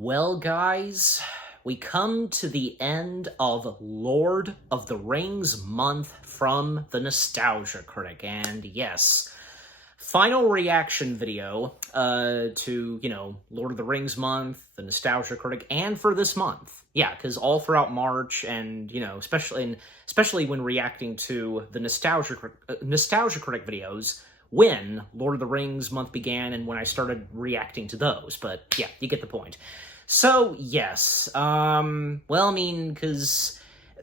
Well, guys, we come to the end of Lord of the Rings month from the Nostalgia Critic, and yes, final reaction video to, Lord of the Rings month, the Nostalgia Critic, and for this month. Yeah, because all throughout March, and, especially when reacting to the Nostalgia Critic videos, when Lord of the Rings month began and when I started reacting to those. But yeah, you get the point. So, yes, because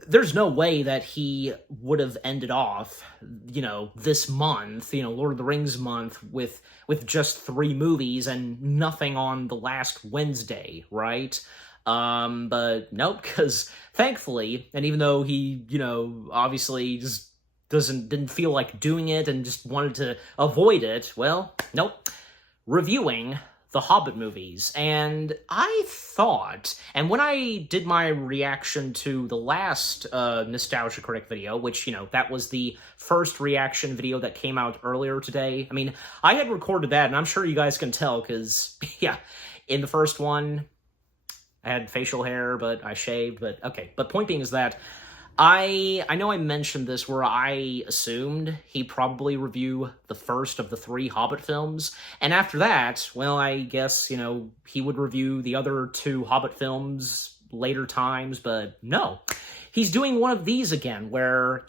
there's no way that he would have ended off, this month, Lord of the Rings month with just 3 movies and nothing on the last Wednesday, right? But nope, because thankfully, and even though he, obviously just didn't feel like doing it and just wanted to avoid it, well, nope, reviewing the Hobbit movies. And I thought, and when I did my reaction to the last Nostalgia Critic video, which, that was the first reaction video that came out earlier today. I mean, I had recorded that, and I'm sure you guys can tell, because, yeah, in the first one, I had facial hair, but I shaved, but okay. But point being is that I know I mentioned this where I assumed he'd probably review the first of the 3 Hobbit films, and after that, well, I guess, he would review the other 2 Hobbit films later times, but no. He's doing one of these again, where,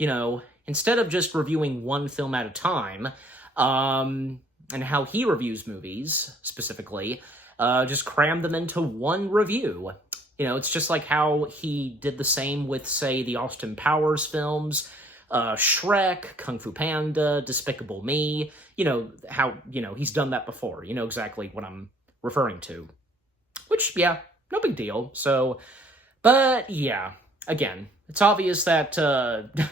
instead of just reviewing one film at a time, and how he reviews movies, specifically, just cram them into one review. It's just like how he did the same with, say, the Austin Powers films, Shrek, Kung Fu Panda, Despicable Me. How, he's done that before. You know exactly what I'm referring to. Which, yeah, no big deal. So, but, yeah, again, it's obvious that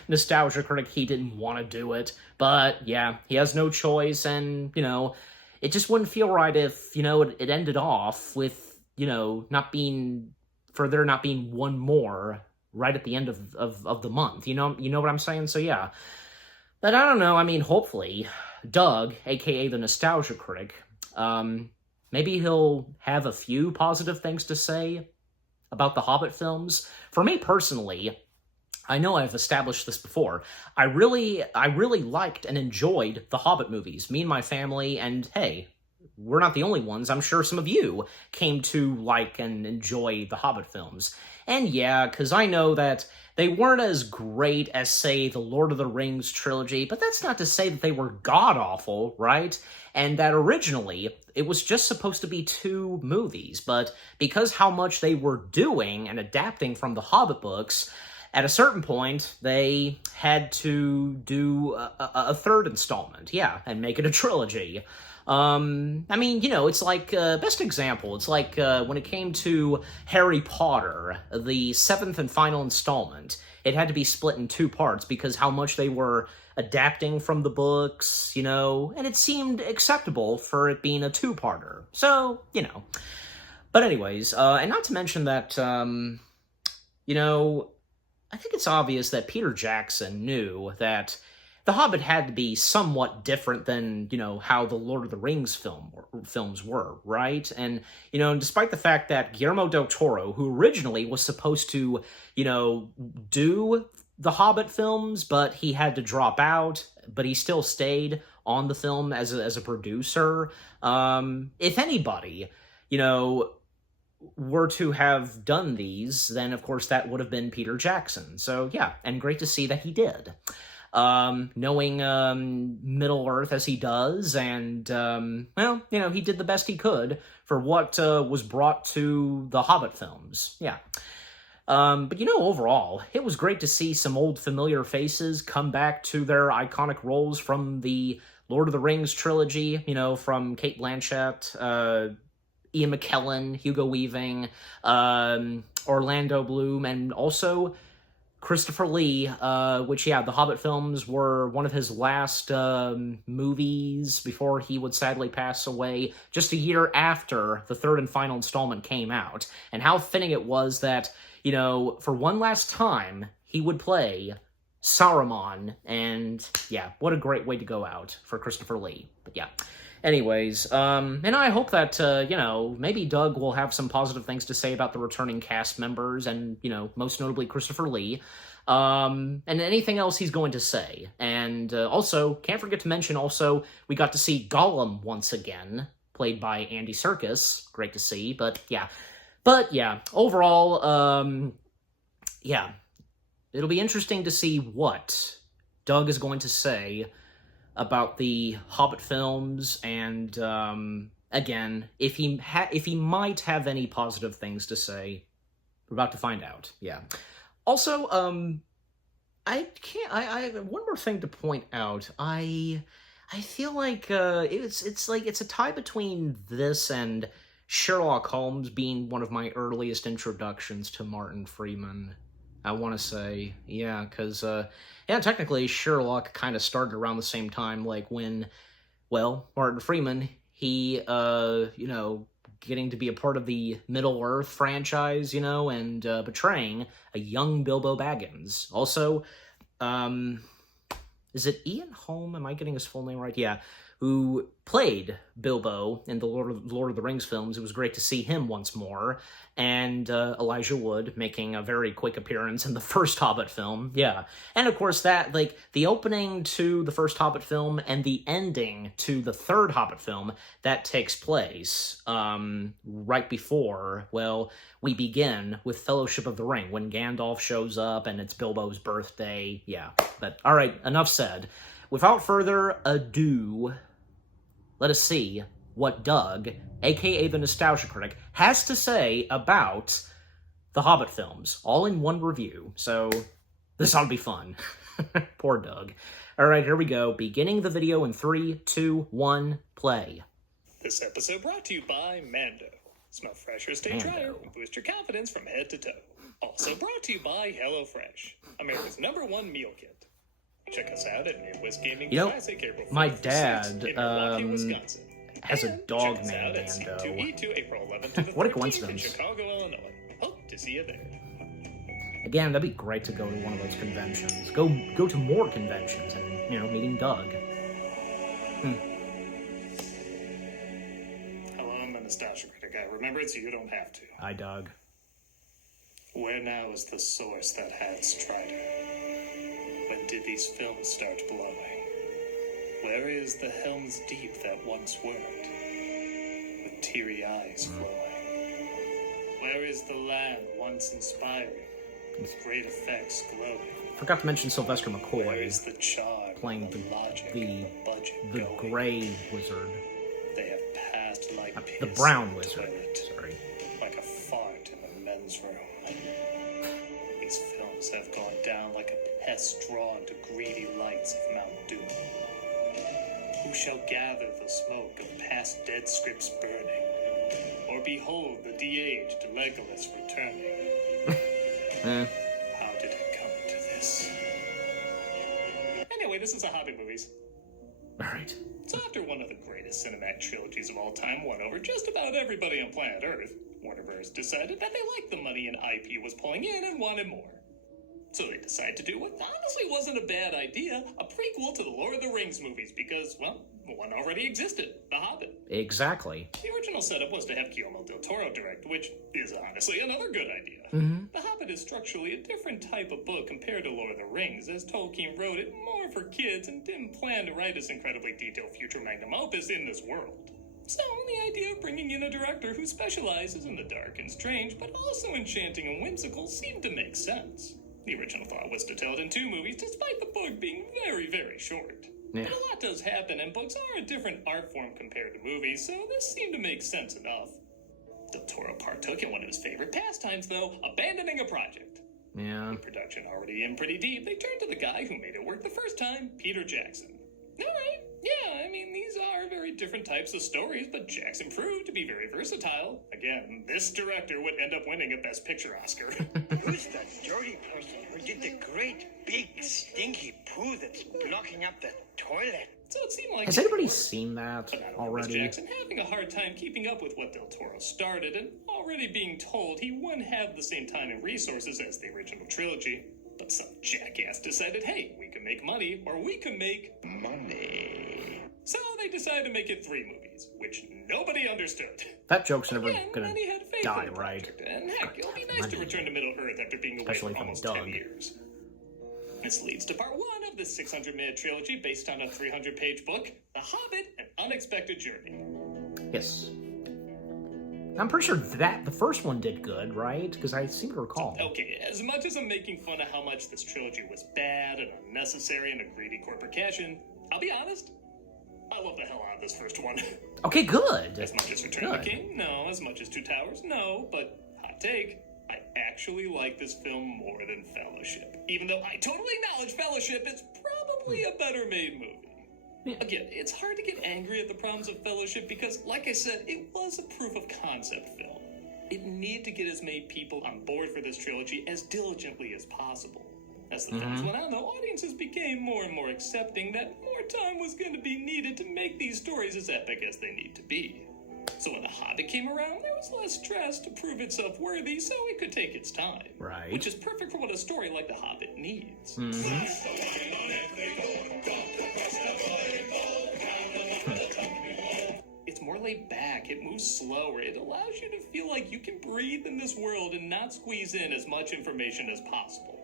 Nostalgia Critic, he didn't want to do it. But, yeah, he has no choice, and, it just wouldn't feel right if, it ended off with, there not being one more right at the end of the month. You know what I'm saying? So yeah. But I don't know, I mean, hopefully, Doug, aka the Nostalgia Critic, maybe he'll have a few positive things to say about the Hobbit films. For me personally, I know I've established this before, I really liked and enjoyed the Hobbit movies. Me and my family, and hey, we're not the only ones. I'm sure some of you came to like and enjoy the Hobbit films. And yeah, because I know that they weren't as great as, say, the Lord of the Rings trilogy, but that's not to say that they were god-awful, right? And that originally, it was just supposed to be 2 movies, but because how much they were doing and adapting from the Hobbit books, at a certain point, they had to do a 3rd installment, yeah, and make it a trilogy. I mean, it's like, best example, it's like, when it came to Harry Potter, the 7th and final installment, it had to be split in 2 parts because how much they were adapting from the books, and it seemed acceptable for it being a 2-parter. So, But anyways, and not to mention that, I think it's obvious that Peter Jackson knew that The Hobbit had to be somewhat different than, how the Lord of the Rings films were, right? And, despite the fact that Guillermo del Toro, who originally was supposed to, do the Hobbit films, but he had to drop out, but he still stayed on the film as a producer. If anybody, were to have done these, then, of course, that would have been Peter Jackson. So, yeah, and great to see that he did. Knowing Middle-earth as he does, and, he did the best he could for what was brought to the Hobbit films. Yeah. But, overall, it was great to see some old familiar faces come back to their iconic roles from the Lord of the Rings trilogy, from Cate Blanchett, Ian McKellen, Hugo Weaving, Orlando Bloom, and also Christopher Lee, which, yeah, the Hobbit films were one of his last movies before he would sadly pass away, just a year after the 3rd and final installment came out. And how fitting it was that, for one last time, he would play Saruman, and, yeah, what a great way to go out for Christopher Lee. But, yeah. Anyways, and I hope that, maybe Doug will have some positive things to say about the returning cast members and, most notably Christopher Lee, and anything else he's going to say. And also, can't forget to mention also, we got to see Gollum once again, played by Andy Serkis. Great to see, but yeah. Overall, it'll be interesting to see what Doug is going to say about the Hobbit films, and again, if he might have any positive things to say, we're about to find out. Yeah. Also, I one more thing to point out. I feel like it's a tie between this and Sherlock Holmes being one of my earliest introductions to Martin Freeman. I want to say, yeah, because, technically Sherlock kind of started around the same time, like when, Martin Freeman, he, getting to be a part of the Middle-earth franchise, and betraying a young Bilbo Baggins. Also, is it Ian Holm? Am I getting his full name right? Yeah. Who played Bilbo in the Lord of the Rings films. It was great to see him once more. And Elijah Wood making a very quick appearance in the first Hobbit film. Yeah. And of course that, the opening to the first Hobbit film and the ending to the third Hobbit film, that takes place right before, we begin with Fellowship of the Ring, when Gandalf shows up and it's Bilbo's birthday. Yeah. But, alright, enough said. Without further ado, let us see what Doug, aka the Nostalgia Critic, has to say about the Hobbit films, all in one review. So, this ought to be fun. Poor Doug. Alright, here we go. Beginning the video in 3, 2, 1, play. This episode brought to you by Mando. Smell fresher, stay drier, and boost your confidence from head to toe. Also brought to you by HelloFresh, America's #1 meal kit. Check us out at Midwest Gaming Classic, April 4th my dad, in Milwaukee, Wisconsin. has a dog named Mando. What a coincidence. In Chicago, Illinois. Hope to see you there. Again, that'd be great to go to one of those conventions. Go to more conventions and, meeting Doug. Hello, I'm the Nostalgia Critic. I remember it's you don't have to. Hi, Doug. Where now is the source that had Strider? When did these films start blowing? Where is the Helm's Deep that once worked, with teary eyes flowing? Where is the land once inspiring, with great effects glowing? Forgot to mention Sylvester Where McCoy is the charm, playing the gray wizard. They have passed like The piss brown in the wizard. toilet, Sorry. like a fart in the men's room. These films have gone down like a pest drawn to greedy lights of Mount Doom. Who shall gather the smoke of past dead scripts burning, or behold the de-aged Legolas returning? How did it come to this? Anyway, this is a Hobbit movies. Alright. So after one of the greatest cinematic trilogies of all time won over just about everybody on planet Earth, Warner Bros. Decided that they liked the money and IP was pulling in and wanted more. So they decided to do what honestly wasn't a bad idea, a prequel to the Lord of the Rings movies because, one already existed, The Hobbit. Exactly. The original setup was to have Guillermo del Toro direct, which is honestly another good idea. The Hobbit is structurally a different type of book compared to Lord of the Rings, as Tolkien wrote it more for kids and didn't plan to write this incredibly detailed future magnum opus in this world. So, the idea of bringing in a director who specializes in the dark and strange, but also enchanting and whimsical, seemed to make sense. The original thought was to tell it in 2 movies, despite the book being very, very short. Yeah. But a lot does happen, and books are a different art form compared to movies, so this seemed to make sense enough. Del Toro partook in one of his favorite pastimes, though, abandoning a project. Yeah. With production already in pretty deep, they turned to the guy who made it work the first time, Peter Jackson. Alright, yeah, these are very different types of stories, but Jackson proved to be very versatile. Again, this director would end up winning a Best Picture Oscar. Who's that dirty person who did the great big stinky poo that's blocking up the toilet? So it seemed like Has anybody seen that but not only was already? Jackson having a hard time keeping up with what Del Toro started, and already being told he wouldn't have the same time and resources as the original trilogy. But some jackass decided, hey, we can make money, or we can make Money. So they decided to make it 3 movies, which nobody understood. That joke's never Again, gonna many had faith die, in the right? project, and heck, it'll be nice to return to Middle-earth after being away Especially for from almost Doug. 10 years. This leads to part 1 of this 600-minute trilogy based on a 300-page book, The Hobbit, An Unexpected Journey. Yes. I'm pretty sure that the first one did good, right? Because I seem to recall. Okay, as much as I'm making fun of how much this trilogy was bad and unnecessary and a greedy corporate cash-in, I'll be honest, I love the hell out of this first one. Okay, good. As much as Return of the King? No. As much as Two Towers? No. But, hot take, I actually like this film more than Fellowship. Even though I totally acknowledge Fellowship is probably a better made movie. Yeah. Again, it's hard to get angry at the problems of Fellowship because, like I said, it was a proof of concept film. It needed to get as many people on board for this trilogy as diligently as possible. As the films went on, the audiences became more and more accepting that more time was going to be needed to make these stories as epic as they need to be. So when The Hobbit came around, there was less stress to prove itself worthy, so it could take its time. Right. Which is perfect for what a story like The Hobbit needs. It's more laid back, it moves slower, it allows you to feel like you can breathe in this world and not squeeze in as much information as possible.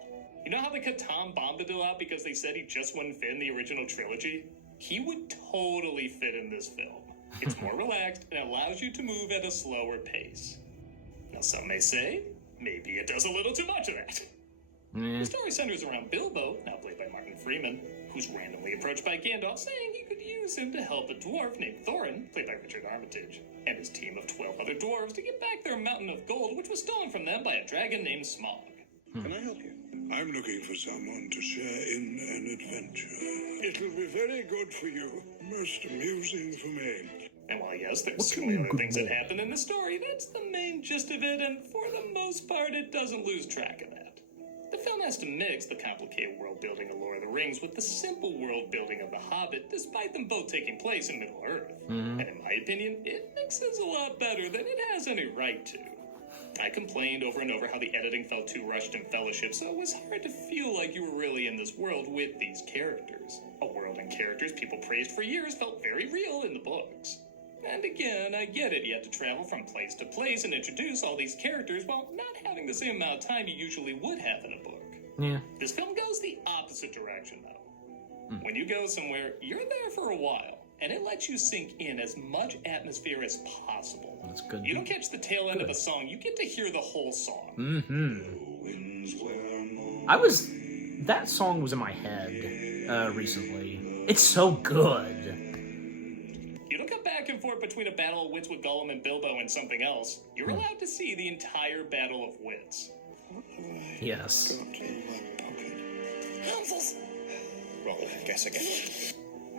You know how they cut Tom Bombadil out because they said he just wouldn't fit in the original trilogy? He would totally fit in this film. It's more relaxed and allows you to move at a slower pace. Now some may say, maybe it does a little too much of that. The story centers around Bilbo, now played by Martin Freeman, who's randomly approached by Gandalf saying he could use him to help a dwarf named Thorin, played by Richard Armitage, and his team of 12 other dwarves to get back their mountain of gold, which was stolen from them by a dragon named Smaug. Can I help you? I'm looking for someone to share in an adventure. It'll be very good for you. Most amusing for me. And while yes, there's certainly other things that happen in the story, that's the main gist of it, and for the most part, it doesn't lose track of that. The film has to mix the complicated world building of Lord of the Rings with the simple world building of The Hobbit, despite them both taking place in Middle-earth. And in my opinion, it mixes a lot better than it has any right to. I complained over and over how the editing felt too rushed in Fellowship, so it was hard to feel like you were really in this world with these characters. A world and characters people praised for years felt very real in the books. And again, I get it, you have to travel from place to place and introduce all these characters while not having the same amount of time you usually would have in a book. Yeah. This film goes the opposite direction, though. When you go somewhere, you're there for a while, and it lets you sink in as much atmosphere as possible. That's good. You don't catch the tail end of a song, you get to hear the whole song. That song was in my head recently. It's so good. You don't come back and forth between a battle of wits with Gollum and Bilbo and something else. You're allowed to see the entire battle of wits. Yes. Well, guess again.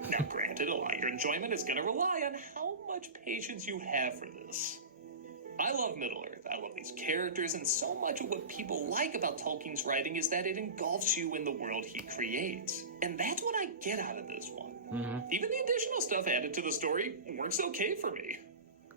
Now, granted, a lot of your enjoyment is going to rely on how much patience you have for this. I love Middle-earth. I love these characters, and so much of what people like about Tolkien's writing is that it engulfs you in the world he creates. And that's what I get out of this one. Even the additional stuff added to the story works okay for me.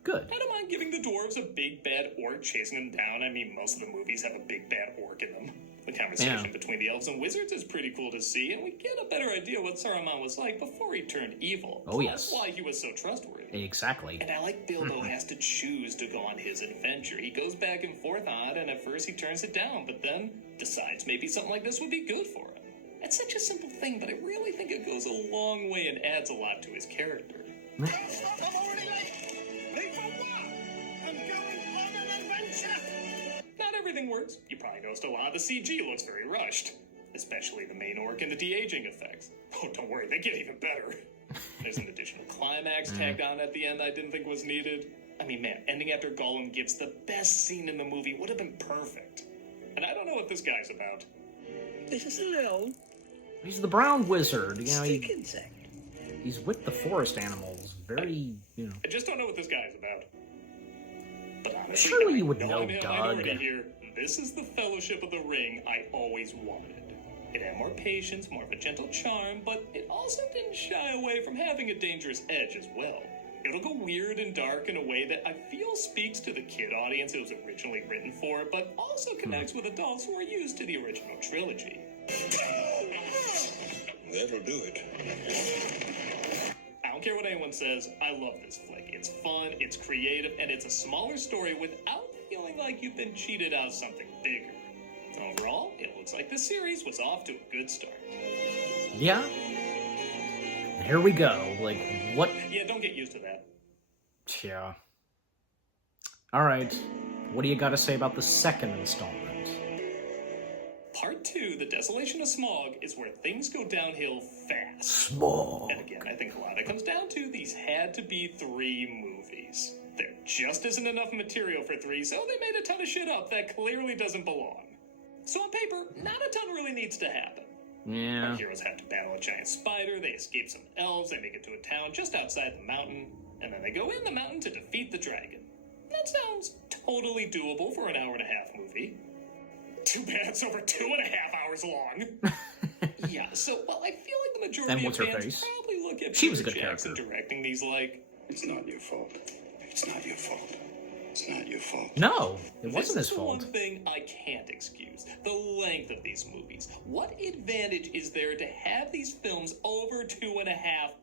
Good. I don't mind giving the dwarves a big bad orc chasing them down. I mean, most of the movies have a big bad orc in them. The conversation between the elves and wizards is pretty cool to see, and we get a better idea what Saruman was like before he turned evil. Oh, yes. Why he was so trustworthy. Exactly. And I like Bilbo has to choose to go on his adventure. He goes back and forth on it, and at first he turns it down, but then decides maybe something like this would be good for him. It's such a simple thing, but I really think it goes a long way and adds a lot to his character. I'm already late. Late for what? I'm going on an adventure. Not everything works. You probably noticed a lot of the CG looks very rushed. Especially the main orc and the de-aging effects. Oh, don't worry, they get even better. There's an additional climax tagged on at the end I didn't think was needed. I mean, man, ending after Gollum gives the best scene in the movie would have been perfect. And I don't know what this guy's about. This is a little He's the brown wizard. You know, stick insect. he's with the forest animals. Very, you know. I just don't know what this guy's about. But honestly, Surely you would I know, I'm in a Doug. minority here. This is the Fellowship of the Ring I always wanted. It had more patience, more of a gentle charm, but it also didn't shy away from having a dangerous edge as well. It'll go weird and dark in a way that I feel speaks to the kid audience it was originally written for, but also connects with adults who are used to the original trilogy. That'll do it. don't care what anyone says, I love this flick. It's fun, it's creative, and it's a smaller story without feeling like you've been cheated out of something bigger. Overall, it looks like this series was off to a good start. Yeah. Here we go. Like, what? Yeah, don't get used to that. Yeah. Alright. What do you gotta say about the second installment? Part 2, The Desolation of Smaug, is where things go downhill fast. Smog. And again, I think a lot of it comes down to these had to be 3 movies. There just isn't enough material for 3, so they made a ton of shit up that clearly doesn't belong. So on paper, not a ton really needs to happen. Yeah. Our heroes have to battle a giant spider, they escape some elves, they make it to a town just outside the mountain, and then they go in the mountain to defeat the dragon. That sounds totally doable for an hour-and-a-half movie. Too bad it's over 2.5 hours long. Yeah, so while I feel like the majority And what's of her fans face? probably look at She was a Peter good Jackson character. directing these like, It's not your fault. It's not your fault. It's not your fault. No, it wasn't his this is the one fault. thing I can't excuse. The length of these movies. What advantage is there to have these films over 2.5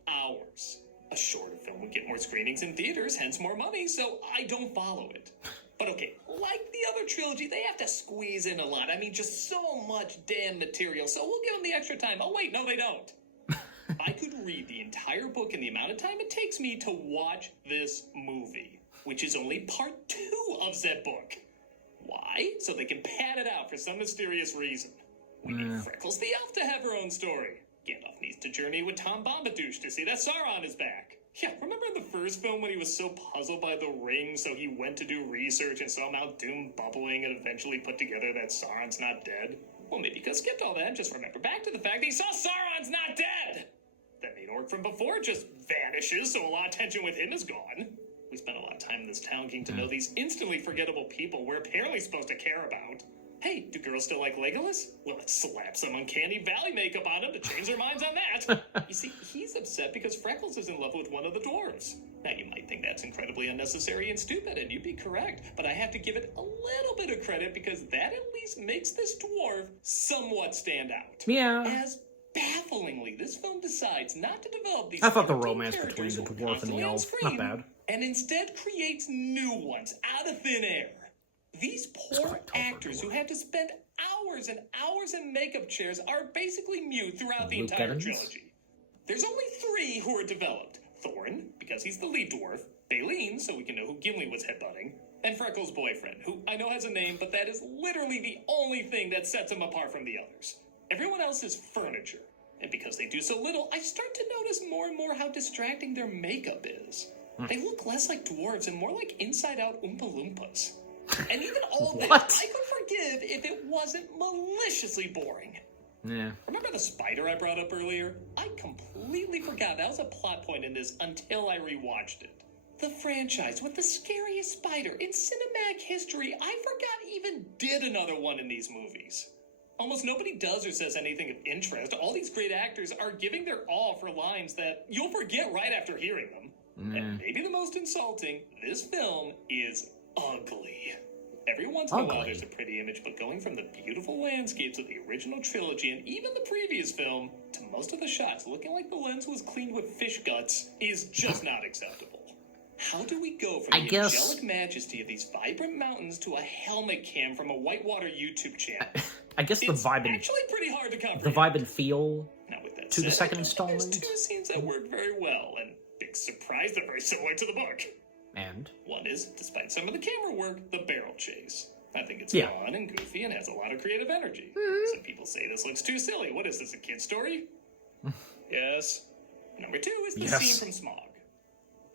hours? A shorter film would get more screenings in theaters, hence more money, so I don't follow it. But okay, like the other trilogy, they have to squeeze in a lot. I mean, just so much damn material, so we'll give them the extra time. Oh wait, no they don't. I could read the entire book in the amount of time it takes me to watch this movie, which is only part 2 of that book. Why? So they can pad it out for some mysterious reason. We need Freckles the elf to have her own story. Gandalf needs to journey with Tom Bombadil to see that Sauron is back. Yeah, remember in the first film when he was so puzzled by the ring, so he went to do research and saw Mount Doom bubbling and eventually put together that Sauron's not dead? Well, maybe you could skip all that and just remember back to the fact that he saw Sauron's not dead! That main orc from before just vanishes, so a lot of tension with him is gone. We spent a lot of time in this town getting to know these instantly forgettable people we're apparently supposed to care about. Hey, do girls still like Legolas? Well, let's slap some Uncanny Valley makeup on him to change their minds on that. You see, he's upset because Freckles is in love with one of the dwarves. Now, you might think that's incredibly unnecessary and stupid, and you'd be correct, but I have to give it a little bit of credit because that at least makes this dwarf somewhat stand out. Yeah. As bafflingly, this film decides not to develop these I thought the 14 romance between characters the who are dwarf and constantly the on elf, screen, not bad. and instead creates new ones out of thin air. These poor quite tough for actors who had to spend hours and hours in makeup chairs are basically mute throughout the Luke entire Evans? trilogy. There's only 3 who are developed. Thorin, because he's the lead dwarf, Baleen, so we can know who Gimli was headbutting, and Freckles' boyfriend, who I know has a name, but that is literally the only thing that sets him apart from the others. Everyone else is furniture, and because they do so little, I start to notice more and more how distracting their makeup is. They look less like dwarves and more like inside-out Oompa Loompas. And even all this, What? I could forgive if it wasn't maliciously boring. Yeah. Remember the spider I brought up earlier? I completely forgot that was a plot point in this until I rewatched it. The franchise with the scariest spider in cinematic history, I forgot even did another one in these movies. Almost nobody does or says anything of interest. All these great actors are giving their all for lines that you'll forget right after hearing them. And maybe the most insulting, this film is ugly. Every once in a while there's a pretty image, but going from the beautiful landscapes of the original trilogy and even the previous film to most of the shots looking like the lens was cleaned with fish guts is just not acceptable. How do we go from the angelic majesty of these vibrant mountains to a helmet cam from a Whitewater YouTube channel? I guess the vibe and actually pretty hard to comprehend. the vibe and feel Now, with that to the said, second I think there's installment. 2 scenes that work very well, and big surprise, they're very similar to the book. And One is, despite some of the camera work, the barrel chase. I think it's Yeah. fun and goofy and has a lot of creative energy. Some people say this looks too silly. What is this, a kid's story? Yes. Number 2 is the Yes. scene from Smaug.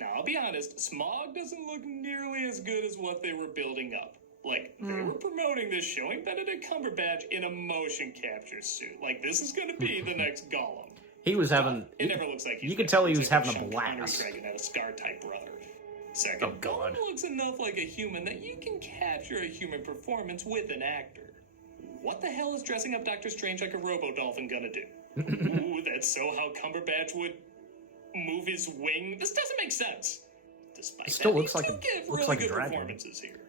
Now, I'll be honest, Smaug doesn't look nearly as good as what they were building up. Like, they were promoting this, showing Benedict Cumberbatch in a motion capture suit. Like, this is going to be the next Gollum. he was having. It never looks like he's You could tell he was looks like having a Sean Connery blast. dragging out a Scar-type brother. Second, Oh, God. Gollum looks enough like a human that you can capture a human performance with an actor. What the hell is dressing up Doctor Strange like a robo-dolphin gonna do? Ooh, that's so how Cumberbatch would move his wing. This doesn't make sense. Despite It still that, looks they like do a- give looks really like a good dragon. performances here.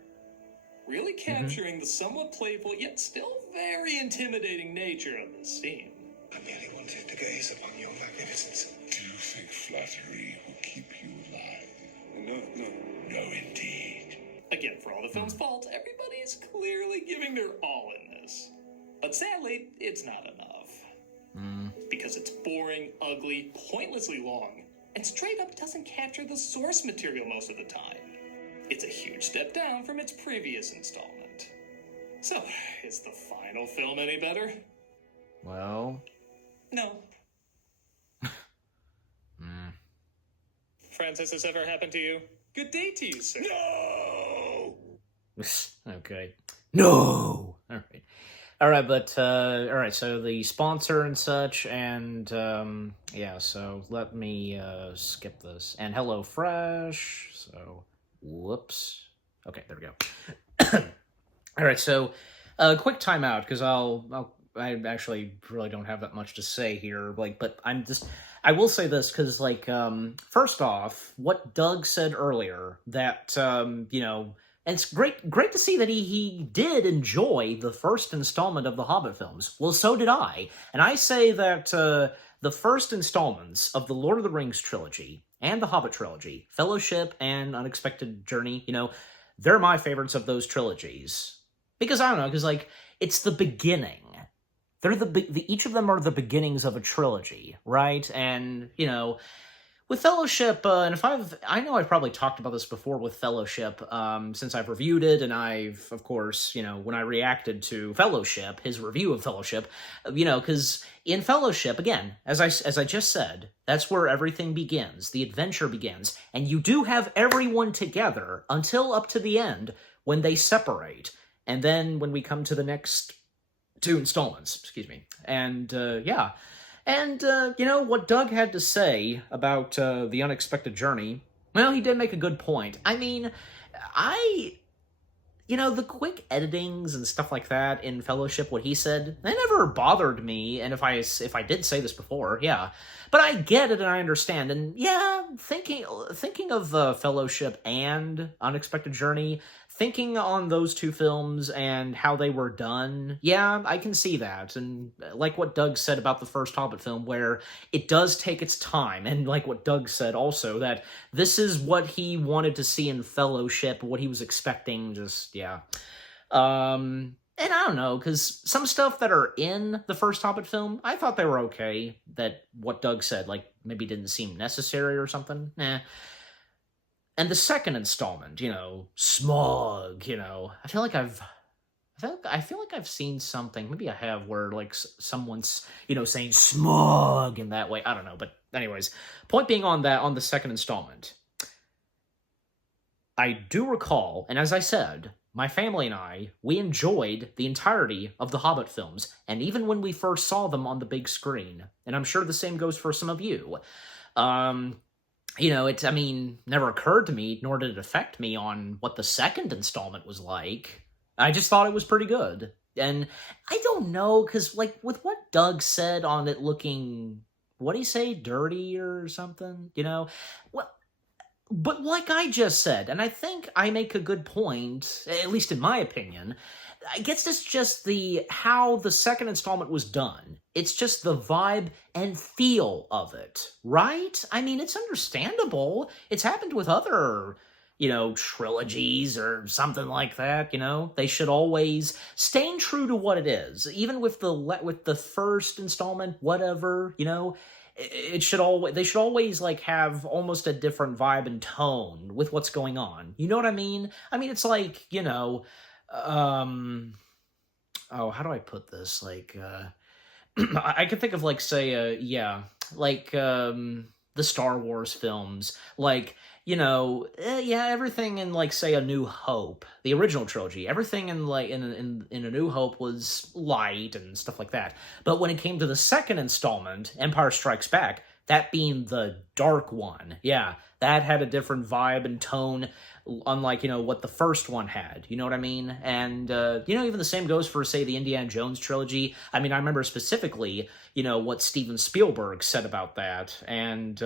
Really capturing the somewhat playful yet still very intimidating nature of this scene. I merely wanted to gaze upon your magnificence. Do you think flattery will keep you alive? No, indeed. Again, for all the film's faults, everybody is clearly giving their all in this. But sadly, it's not enough. Because it's boring, ugly, pointlessly long, and straight up doesn't capture the source material most of the time. It's a huge step down from its previous installment. So, is the final film any better? Well... No. Francis, has this ever happened to you? Good day to you, sir. No! Okay. No! Alright. Alright, but, alright, so the sponsor and such, and, yeah, so let me, skip this. And Hello Fresh, so, whoops. Okay, there we go. Alright, so, quick timeout, because I actually really don't have that much to say here, like, but I will say this, because, like, first off, what Doug said earlier, that, you know, and it's great to see that he did enjoy the first installment of the Hobbit films. Well, so did I. And I say that the first installments of the Lord of the Rings trilogy and the Hobbit trilogy, Fellowship and Unexpected Journey, you know, they're my favorites of those trilogies. Because, I don't know, because, like, it's the beginning. They're each of them are the beginnings of a trilogy, right? And, you know, with Fellowship, and I know I've probably talked about this before with Fellowship, since I've reviewed it, and I've, of course, you know, when I reacted to Fellowship, his review of Fellowship, you know, because in Fellowship, again, as I just said, that's where everything begins, the adventure begins, and you do have everyone together until up to the end, when they separate, and then when we come to the next 2 installments, excuse me, and, yeah. And, you know, what Doug had to say about The Unexpected Journey, well, he did make a good point. I mean, you know, the quick editings and stuff like that in Fellowship, what he said, that never bothered me, and if I did say this before, yeah. But I get it and I understand, and yeah, thinking of Fellowship and Unexpected Journey, thinking on those 2 films and how they were done, yeah, I can see that. And like what Doug said about the first Hobbit film, where it does take its time, and like what Doug said also, that this is what he wanted to see in Fellowship, what he was expecting, just, yeah. And I don't know, because some stuff that are in the first Hobbit film, I thought they were okay, that what Doug said, like, maybe didn't seem necessary or something, nah. And the second installment, you know, Smog, you know, I feel like I've seen something, maybe I have, where, like, someone's, you know, saying smog in that way, I don't know, but anyways, point being on the second installment, I do recall, and as I said, my family and I, we enjoyed the entirety of the Hobbit films, and even when we first saw them on the big screen, and I'm sure the same goes for some of you, you know, I mean, never occurred to me, nor did it affect me on what the second installment was like. I just thought it was pretty good. And I don't know, because, like, with what Doug said on it looking, what'd he say, dirty or something? You know? Well, but like I just said, and I think I make a good point, at least in my opinion, I guess it's just how the second installment was done. It's just the vibe and feel of it, right? I mean, it's understandable. It's happened with other, you know, trilogies or something like that, you know? They should always staying true to what it is. Even with the first installment, whatever, you know, they should always, like, have almost a different vibe and tone with what's going on. You know what I mean? I mean, it's like, you know, oh, how do I put this? Like, I could think of, like, say, yeah, like, the Star Wars films, like, you know, yeah, everything in, like, say, A New Hope, the original trilogy, everything in, like, in A New Hope was light and stuff like that. But when it came to the second installment, Empire Strikes Back, that being the dark one, yeah, that had a different vibe and tone, unlike, you know, what the first one had, you know what I mean? And, you know, even the same goes for, say, the Indiana Jones trilogy. I mean, I remember specifically, you know, what Steven Spielberg said about that, and,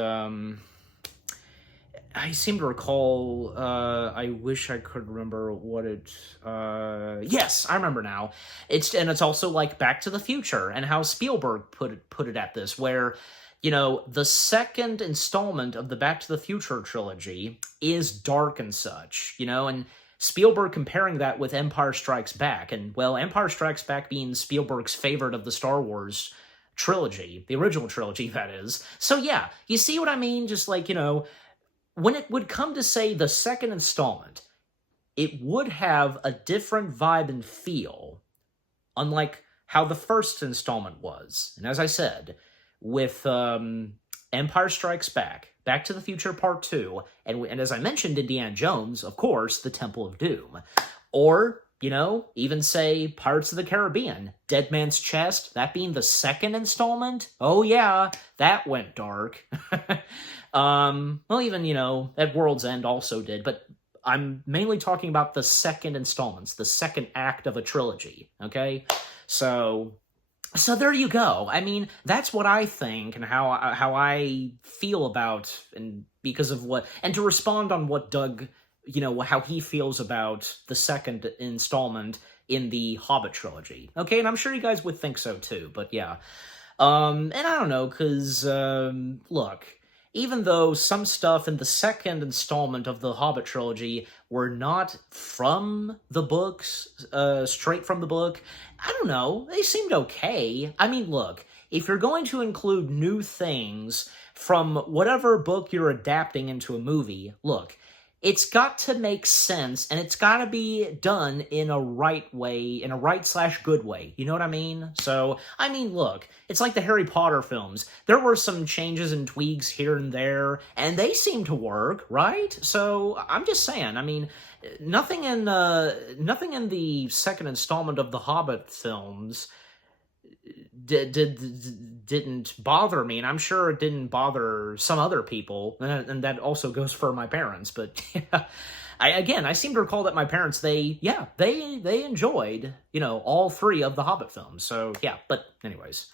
I seem to recall, I wish I could remember what it, yes, I remember now. It's also like Back to the Future, and how Spielberg put it at this, where, the second installment of the Back to the Future trilogy is dark and such, and Spielberg comparing that with Empire Strikes Back, and, well, Empire Strikes Back being Spielberg's favorite of the Star Wars trilogy, the original trilogy, that is. So yeah, you see what I mean? Just like, when it would come to, say, the second installment, it would have a different vibe and feel, unlike how the first installment was. And as I said, with Empire Strikes Back, Back to the Future Part 2, and as I mentioned, Indiana Jones, of course, the Temple of Doom. Or, even say Pirates of the Caribbean, Dead Man's Chest, that being the second installment. Oh yeah, that went dark. Well, even, at World's End also did, but I'm mainly talking about the second installments, the second act of a trilogy, okay? So there you go. I mean, that's what I think and how I feel about, and because of what, and to respond on what Doug, how he feels about the second installment in the Hobbit trilogy. Okay, and I'm sure you guys would think so too, but yeah. And I don't know, because, look, even though some stuff in the second installment of the Hobbit trilogy were not from the books, straight from the book, I don't know, they seemed okay. I mean, look, if you're going to include new things from whatever book you're adapting into a movie, look, it's got to make sense, and it's got to be done in a right way, in a right/good way. You know what I mean? So, I mean, look, it's like the Harry Potter films. There were some changes and tweaks here and there, and they seem to work, right? So, I'm just saying, I mean, nothing in the second installment of the Hobbit films didn't bother me, and I'm sure it didn't bother some other people, and that also goes for my parents. But yeah, I seem to recall that my parents, they enjoyed, all three of the Hobbit films. So yeah, but anyways,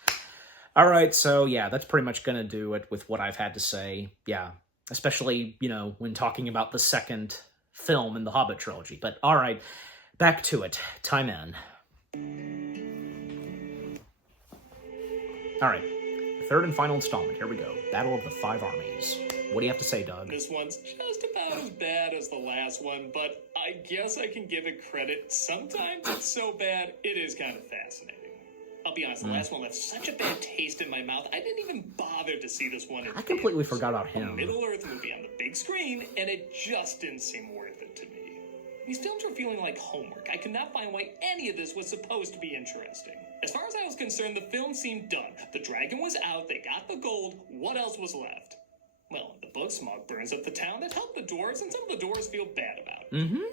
all right. So yeah, that's pretty much gonna do it with what I've had to say. Yeah, especially when talking about the second film in the Hobbit trilogy. But all right, back to it. Time in. All right, third and final installment. Here we go. Battle of the Five Armies. What do you have to say, Doug? This one's just about as bad as the last one, but I guess I can give it credit. Sometimes it's so bad, it is kind of fascinating. I'll be honest, the last one left such a bad taste in my mouth, I didn't even bother to see this one in I completely forgot about him. A Middle-earth movie on the big screen, and it just didn't seem worth it to me. These films were feeling like homework. I could not find why any of this was supposed to be interesting. As far as I was concerned, the film seemed done. The dragon was out, they got the gold, what else was left? Well, in the book, Smaug burns up the town that helped the dwarves, and some of the dwarves feel bad about it.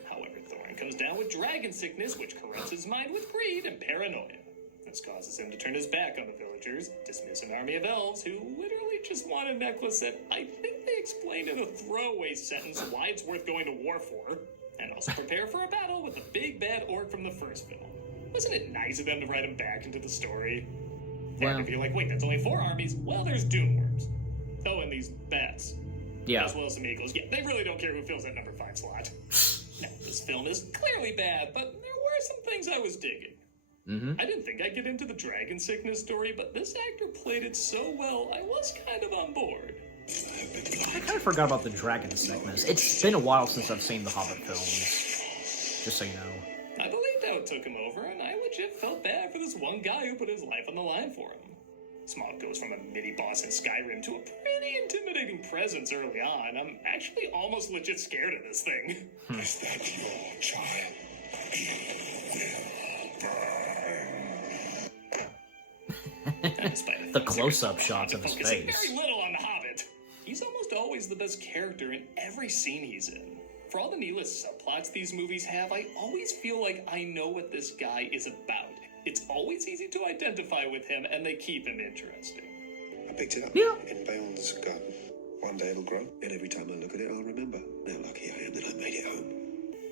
However, Thorin comes down with dragon sickness, which corrupts his mind with greed and paranoia. This causes him to turn his back on the villagers, dismiss an army of elves who literally just want a necklace that I think they explained in a throwaway sentence why it's worth going to war for, and also prepare for a battle with the big bad orc from the first film. Wasn't it nice of them to write him back into the story? And if you're like, wait, that's only 4 armies, well, there's Doomworms. Oh, and these bats. Yeah. As well as some eagles. Yeah, they really don't care who fills that number 5 slot. Now, this film is clearly bad, but there were some things I was digging. I didn't think I'd get into the dragon sickness story, but this actor played it so well, I was kind of on board. I kind of forgot about the dragon sickness. It's been a while since I've seen the Hobbit films, just so you know. I believed how it took him over, and I legit felt bad for this one guy who put his life on the line for him. Smaug goes from a mini-boss in Skyrim to a pretty intimidating presence early on. I'm actually almost legit scared of this thing. Is that your child? The close-up shots of his face. Very little on the Hobbit. He's almost always the best character in every scene he's in. For all the needless subplots these movies have, I always feel like I know what this guy is about. It's always easy to identify with him, and they keep him interesting. I picked it up in Bael's garden. One day it'll grow, and every time I look at it, I'll remember how lucky I am that I made it home.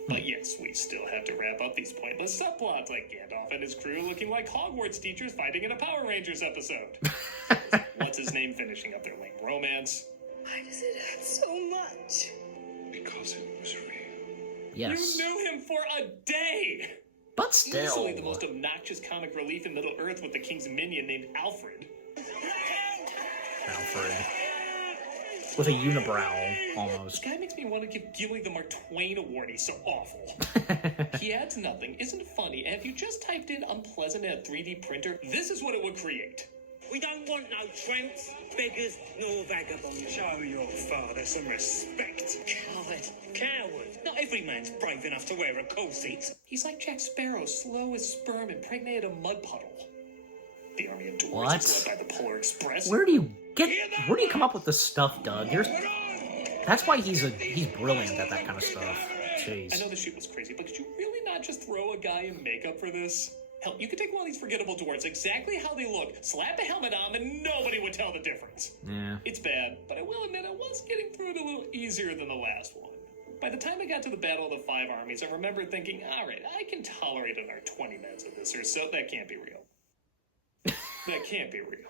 But yes, we still have to wrap up these pointless subplots, like Gandalf and his crew looking like Hogwarts teachers fighting in a Power Rangers episode. What's his name finishing up their lame romance? Why does it hurt so much? Because it was real. Yes. You knew him for a day! But still. Easily the most obnoxious comic relief in Middle Earth with the king's minion named Alfred. Alfred. With a unibrow, This almost. guy makes me want to give Gilly the Mark Twain Award. He's so awful. He adds nothing, isn't funny, and if you just typed in unpleasant in a 3D printer, this is what it would create. We don't want no tramps, beggars, nor vagabonds. Show your father some respect. Coward. Coward. Not every man's brave enough to wear a corset. He's like Jack Sparrow, slow as sperm, impregnated a mud puddle. The army of dwarves What? is led by the Polar Express. Where do you come up with this stuff, Doug? That's why he's brilliant at that kind of stuff. I Jeez. know the shoot was crazy, but could you really not just throw a guy in makeup for this? Hell, you could take one of these forgettable dwarves, exactly how they look, slap a helmet on them, and nobody would tell the difference. Yeah. It's bad, but I will admit I was getting through it a little easier than the last one. By the time I got to the Battle of the Five Armies, I remember thinking, alright, I can tolerate another 20 minutes of this or so. That can't be real. That can't be real.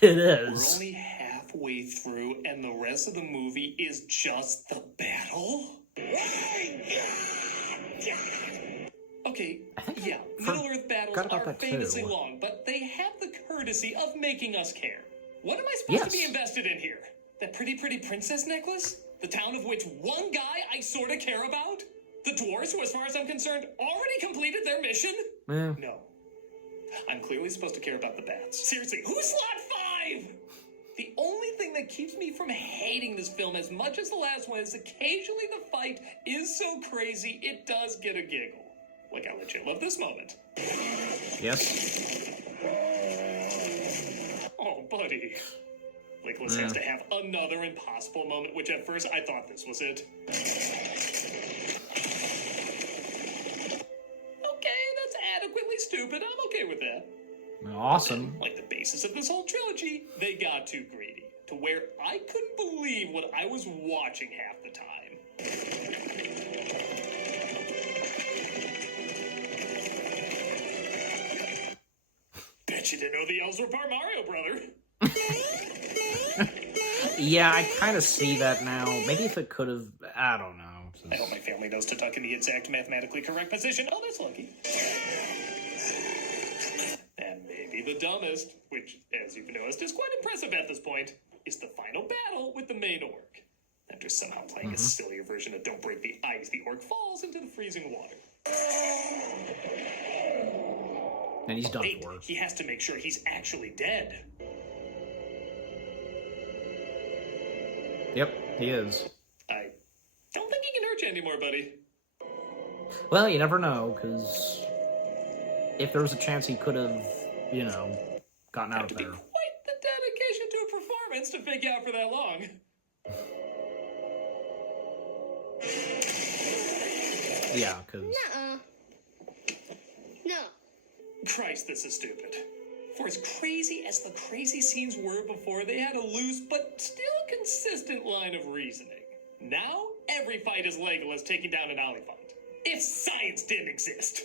It We're is. only halfway through, and the rest of the movie is just the battle? Okay, yeah, Middle-earth battles forgot about are that too. famously long, but they have the courtesy of making us care. What am I supposed to be Yes. invested in here? That pretty princess necklace? The town of which one guy I sorta care about? The dwarves, who as far as I'm concerned, already completed their mission? Yeah. No. I'm clearly supposed to care about the bats. Seriously, who's slot 5? The only thing that keeps me from hating this film as much as the last one is occasionally the fight is so crazy it does get a giggle. Like, I legit love this moment. Yes. Oh, buddy. Nicholas has to have another impossible moment, which at first I thought this was it. Okay, that's adequately stupid. I'm okay with that. Awesome. Like the basis of this whole trilogy, they got too greedy. To where I couldn't believe what I was watching half the time. Bet you didn't know the elves were part Mario, brother. Yeah, I kind of see that now. Maybe if it could have, I don't know. I hope my family knows to tuck in the exact mathematically correct position. Oh, that's lucky. And maybe the dumbest, which, as you've noticed, is quite impressive at this point, is the final battle with the main orc. After somehow playing a sillier version of Don't Break the Ice, the orc falls into the freezing water. And he's done Wait, for. he has to make sure he's actually dead. Yep, he is. I don't think he can hurt you anymore, buddy. Well, you never know, because if there was a chance he could have, you know, gotten out Have to of be there. quite the dedication to a performance to fake out for that long. Yeah, because... Nuh-uh. No. Christ, this is stupid. For as crazy as the crazy scenes were before, they had a loose but still consistent line of reasoning. Now, every fight is Legolas taking down an Oliphant. If science didn't exist.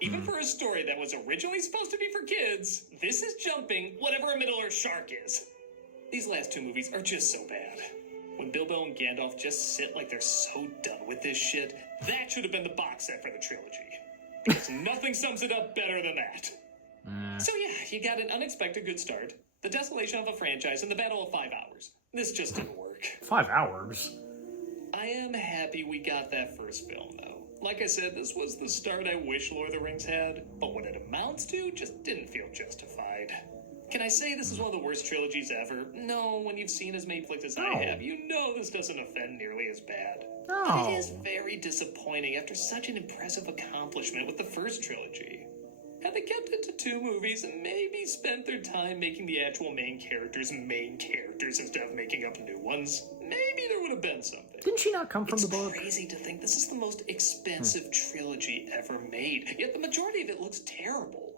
Even for a story that was originally supposed to be for kids, this is jumping whatever a Middle-earth shark is. These last two movies are just so bad. When Bilbo and Gandalf just sit like they're so done with this shit, that should have been the box set for the trilogy. Because nothing sums it up better than that. So yeah, you got an unexpected good start, the desolation of a franchise, and the battle of 5 hours. This just didn't work. 5 hours? I am happy we got that first film, though. Like I said, this was the start I wish Lord of the Rings had, but what it amounts to just didn't feel justified. Can I say this is one of the worst trilogies ever? No, when you've seen as many flicks as I have, you know this doesn't offend nearly as bad. No. But it is very disappointing after such an impressive accomplishment with the first trilogy. Had they kept it to 2 movies and maybe spent their time making the actual main characters instead of making up new ones, maybe there would have been something. Didn't she not come from It's the book? crazy to think this is the most expensive trilogy ever made, yet the majority of it looks terrible.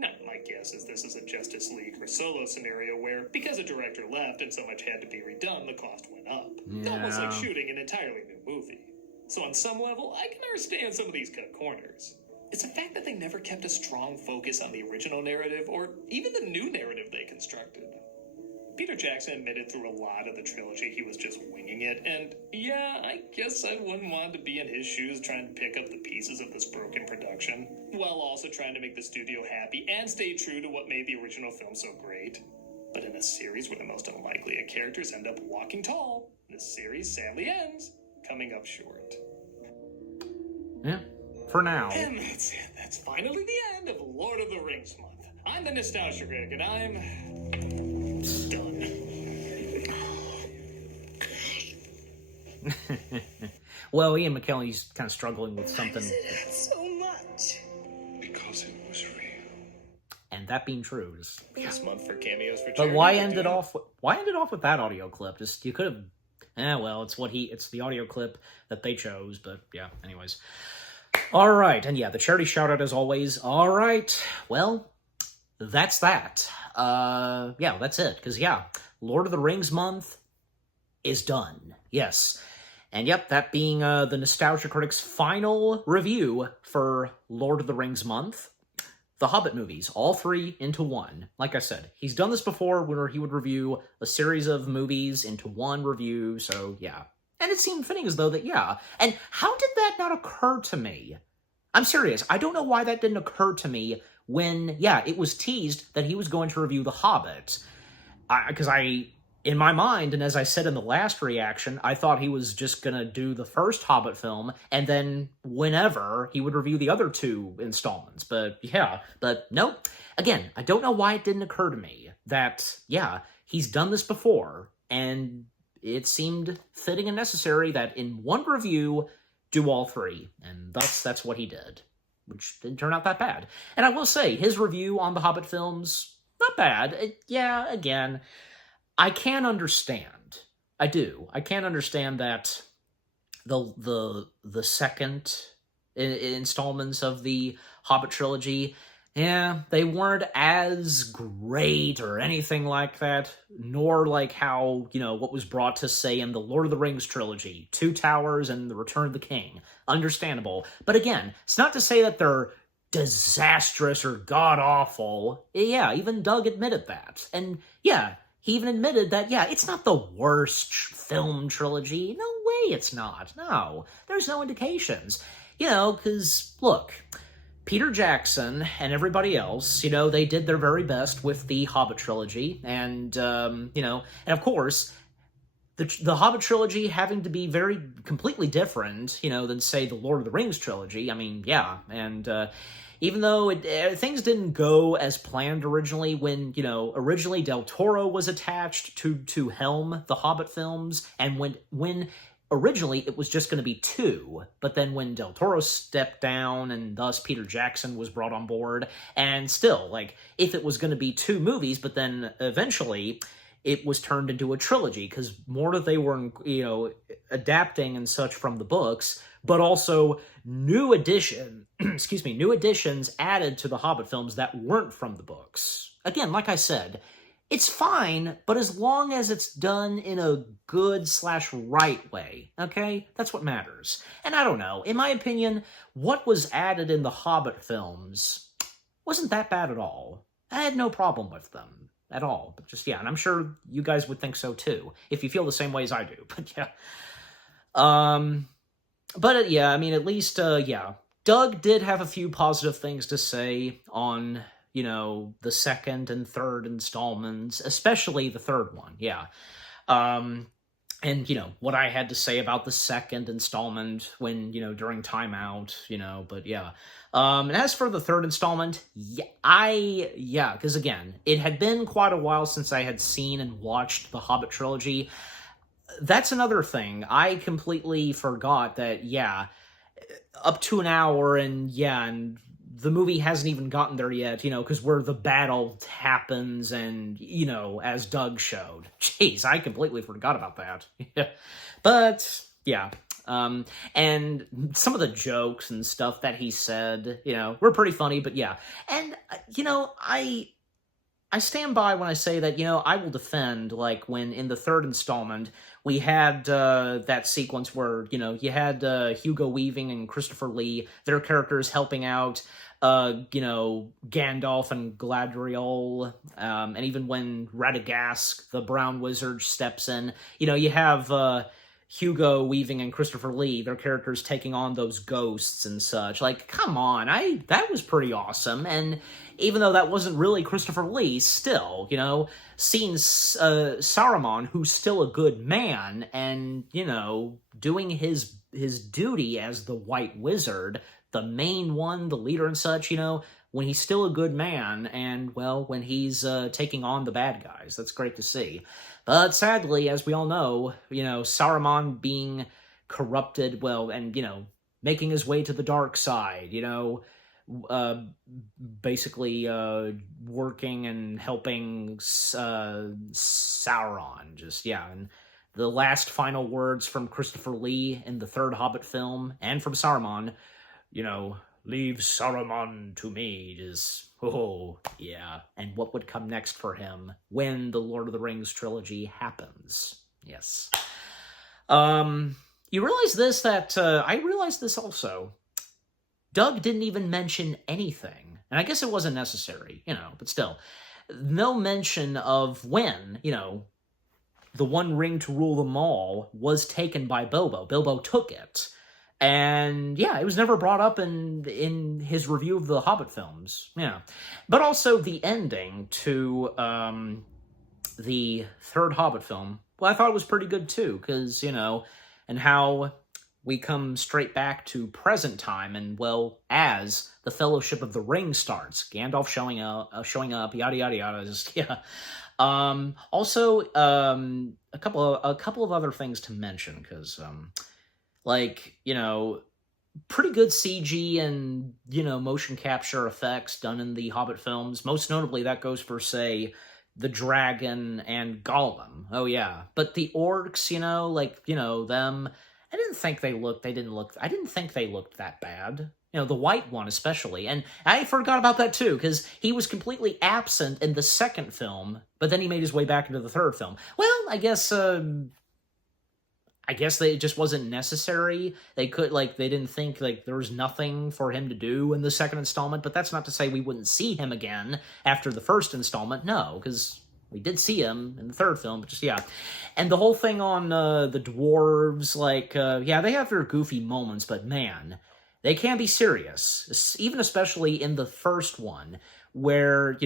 Now, my guess is this is a Justice League or Solo scenario where, because a director left and so much had to be redone, the cost went up. It's almost like shooting an entirely new movie. So on some level, I can understand some of these cut corners. It's the fact that they never kept a strong focus on the original narrative or even the new narrative they constructed. Peter Jackson admitted through a lot of the trilogy he was just winging it, and yeah, I guess I wouldn't want to be in his shoes trying to pick up the pieces of this broken production, while also trying to make the studio happy and stay true to what made the original film so great. But in a series where the most unlikely of characters end up walking tall, the series sadly ends coming up short. Yeah, for now. And that's it. That's finally the end of Lord of the Rings month. I'm the Nostalgia Critic, and I'm done. Well, Ian McKellen's kind of struggling with something. So much. Because it was real. And that being true, just... This month for cameos for But charity, why we're end it doing- off? Why end it off with that audio clip? Just you could have. Well, it's the audio clip that they chose. But yeah, anyways. All right, and yeah, the charity shout out as always. All right, well, that's that. Yeah, that's it. Because yeah, Lord of the Rings month is done. Yes. And yep, that being the Nostalgia Critic's final review for Lord of the Rings month. The Hobbit movies, all 3 into 1. Like I said, he's done this before where he would review a series of movies into one review, so yeah. And it seemed fitting as though that, yeah. And how did that not occur to me? I'm serious, I don't know why that didn't occur to me when, yeah, it was teased that he was going to review The Hobbit. Because in my mind, and as I said in the last reaction, I thought he was just gonna do the first Hobbit film, and then whenever, he would review the other 2 installments. But yeah, but nope. Again, I don't know why it didn't occur to me that, yeah, he's done this before, and it seemed fitting and necessary that in one review, do all 3. And thus, that's what he did, which didn't turn out that bad. And I will say, his review on the Hobbit films, not bad. Yeah, again... I can understand. I do. I can understand that the second installments of the Hobbit trilogy, yeah, they weren't as great or anything like that, nor like how, what was brought to, say, in the Lord of the Rings trilogy, Two Towers and The Return of the King. Understandable. But again, it's not to say that they're disastrous or god-awful. Yeah, even Doug admitted that. And yeah, he even admitted that, yeah, it's not the worst film trilogy. No way it's not. No, there's no indications. Because, look, Peter Jackson and everybody else, they did their very best with the Hobbit trilogy. And, and of course, the Hobbit trilogy having to be very completely different, than, say, the Lord of the Rings trilogy. I mean, yeah, and... even though things didn't go as planned originally when, originally Del Toro was attached to helm the Hobbit films, and when originally it was just going to be 2, but then when Del Toro stepped down and thus Peter Jackson was brought on board, and still, like, if it was going to be 2 movies, but then eventually it was turned into a trilogy, because more that they were, adapting and such from the books, but also new additions added to the Hobbit films that weren't from the books. Again, like I said, it's fine, but as long as it's done in a good/right way, okay? That's what matters. And I don't know, in my opinion, what was added in the Hobbit films wasn't that bad at all. I had no problem with them at all. But just, yeah, and I'm sure you guys would think so too, if you feel the same way as I do. But yeah. But yeah, I mean, at least, yeah. Doug did have a few positive things to say on, the second and third installments, especially the third one, yeah. And, what I had to say about the second installment when, during timeout, but yeah. And as for the third installment, yeah, because again, it had been quite a while since I had seen and watched the Hobbit trilogy. That's another thing. I completely forgot that, yeah, up to an hour, and yeah, and the movie hasn't even gotten there yet, because where the battle happens, and, as Doug showed. Jeez, I completely forgot about that. But, yeah. And some of the jokes and stuff that he said, were pretty funny, but yeah. And, I stand by when I say that, I will defend, like, when in the third installment, we had that sequence where, you had Hugo Weaving and Christopher Lee, their characters helping out Gandalf and Galadriel, and even when Radagast, the Brown Wizard, steps in, you have Hugo Weaving and Christopher Lee, their characters taking on those ghosts and such. Like, come on, that was pretty awesome. And even though that wasn't really Christopher Lee, still, seeing Saruman, who's still a good man, and, doing his duty as the White Wizard, the main one, the leader and such, when he's still a good man, and, well, when he's taking on the bad guys. That's great to see. But sadly, as we all know, Saruman being corrupted, well, and, making his way to the dark side, basically working and helping Sauron, and the last final words from Christopher Lee in the third Hobbit film, and from Saruman, leave Saruman to me, and what would come next for him when the Lord of the Rings trilogy happens. Yes. You realize this, I realized this also. Doug didn't even mention anything, and I guess it wasn't necessary, but still. No mention of when, the One Ring to rule them all was taken by Bilbo. Bilbo took it. And, it was never brought up in his review of the Hobbit films. Yeah. But also the ending to the third Hobbit film, well, I thought it was pretty good, too, because, and how we come straight back to present time, and, well, as the Fellowship of the Ring starts, Gandalf showing up, yada, yada, yada, also, a couple of other things to mention, because, pretty good CG and, motion capture effects done in the Hobbit films. Most notably, that goes for, say, the dragon and Gollum. Oh, yeah. But the orcs, them, I didn't think they looked that bad. The white one especially. And I forgot about that too, because he was completely absent in the second film, but then he made his way back into the third film. Well, I guess it just wasn't necessary. They didn't think, there was nothing for him to do in the second installment, but that's not to say we wouldn't see him again after the first installment. No, because we did see him in the third film, but And the whole thing on the dwarves, they have their goofy moments, but man, they can be serious, even especially in the first one, where,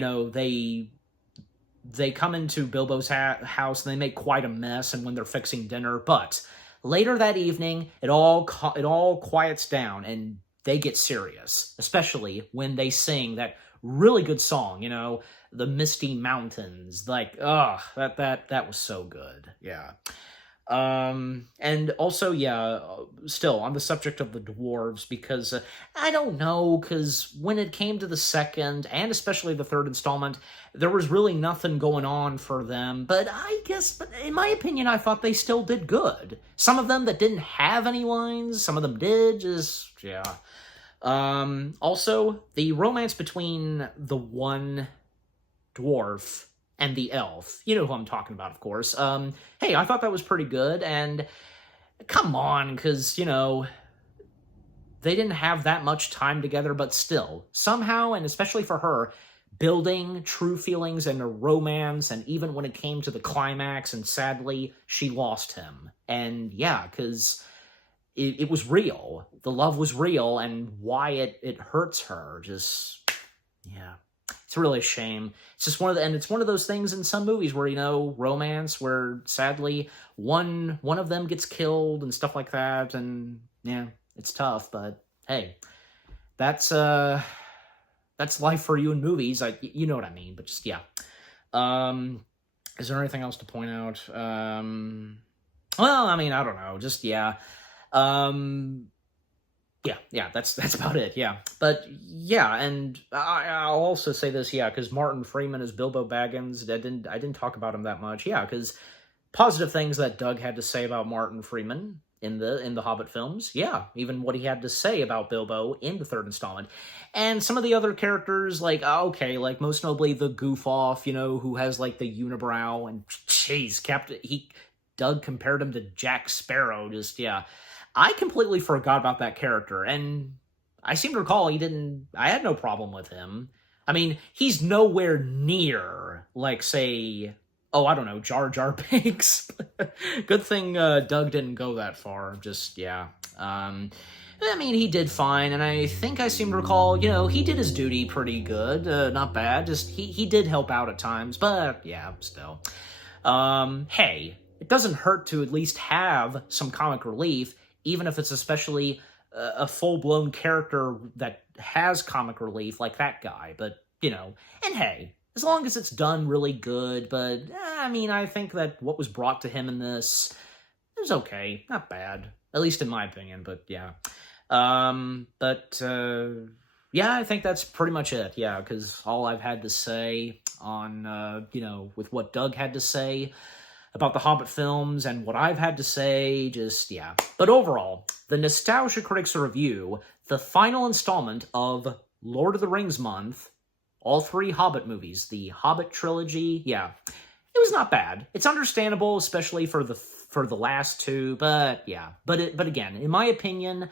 they come into Bilbo's house and they make quite a mess, and when they're fixing dinner, but later that evening, it all quiets down, and they get serious, especially when they sing that really good song, the Misty Mountains, that was so good, yeah. And also, still, on the subject of the dwarves, because, I don't know, because when it came to the second, and especially the third installment, there was really nothing going on for them, but in my opinion, I thought they still did good. Some of them that didn't have any lines, some of them did, also, the romance between the one dwarf and the elf. You know who I'm talking about, of course. Hey, I thought that was pretty good, and come on, because, they didn't have that much time together, but still, somehow, and especially for her, building true feelings and a romance, and even when it came to the climax, and sadly, she lost him. And because it was real. The love was real, and why it hurts her, it's really a shame. It's just it's one of those things in some movies where, romance, where sadly one of them gets killed and stuff like that, and it's tough, but hey, that's life for you in movies. You know what I mean, but just, is there anything else to point out? Well, I mean, I don't know, just, that's about it, But, and I'll also say this, because Martin Freeman is Bilbo Baggins. I didn't talk about him that much, because positive things that Doug had to say about Martin Freeman in the Hobbit films, even what he had to say about Bilbo in the third installment. And some of the other characters, most notably the goof-off, who has, the unibrow, and, jeez, Doug compared him to Jack Sparrow, I completely forgot about that character, and I seem to recall I had no problem with him. I mean, he's nowhere near, like, say, oh, I don't know, Jar Jar Binks. Good thing Doug didn't go that far. Just, yeah. I mean, he did fine, and I think I seem to recall, he did his duty pretty good. Not bad. Just, he did help out at times, but, yeah, still. Hey, it doesn't hurt to at least have some comic relief, even if it's especially a full-blown character that has comic relief like that guy. But, and hey, as long as it's done really good, but, I mean, I think that what was brought to him in this is okay. Not bad. At least in my opinion, but yeah. Yeah, I think that's pretty much it, yeah, because all I've had to say on, with what Doug had to say about the Hobbit films and what I've had to say, just, yeah. But overall, the Nostalgia Critics Review, the final installment of Lord of the Rings month, all 3 Hobbit movies, the Hobbit trilogy, yeah, it was not bad. It's understandable, especially for the last 2, but yeah. But again, in my opinion,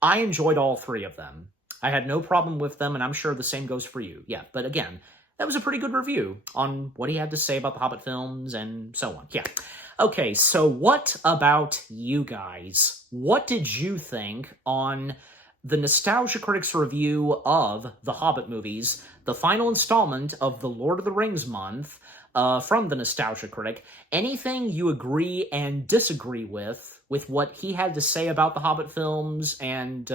I enjoyed all 3 of them. I had no problem with them, and I'm sure the same goes for you. Yeah, but again, that was a pretty good review on what he had to say about the Hobbit films and so on. Yeah. Okay, so what about you guys? What did you think on the Nostalgia Critics review of the Hobbit movies, the final installment of the Lord of the Rings month, from the Nostalgia Critic? Anything you agree and disagree with what he had to say about the Hobbit films, and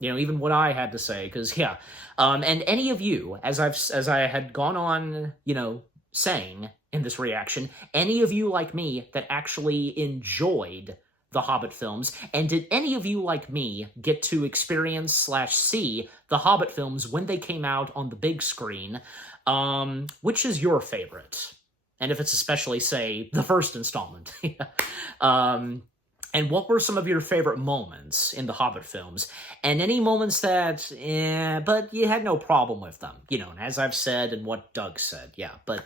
even what I had to say? Because yeah, and any of you, as I had gone on, saying in this reaction, any of you like me that actually enjoyed the Hobbit films, and did any of you like me get to experience/see the Hobbit films when they came out on the big screen? Which is your favorite? And if it's especially, say, the first installment. And what were some of your favorite moments in the Hobbit films? And any moments that, but you had no problem with them. As I've said and what Doug said, yeah. But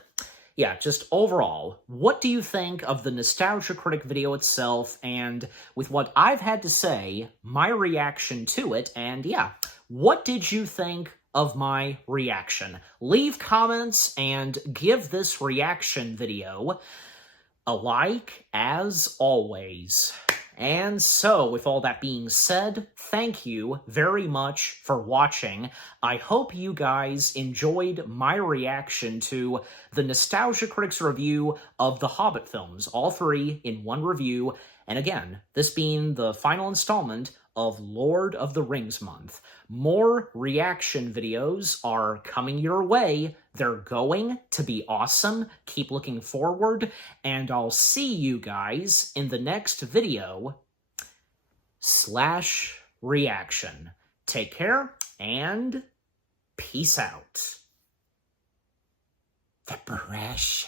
yeah, just overall, what do you think of the Nostalgia Critic video itself, and with what I've had to say, my reaction to it, and yeah, what did you think of my reaction? Leave comments and give this reaction video a like, as always. And so, with all that being said, thank you very much for watching. I hope you guys enjoyed my reaction to the Nostalgia Critics review of the Hobbit films, all 3 in one review, and again, this being the final installment of Lord of the Rings month. More reaction videos are coming your way. They're going to be awesome. Keep looking forward, and I'll see you guys in the next video /reaction. Take care, and peace out. The brush.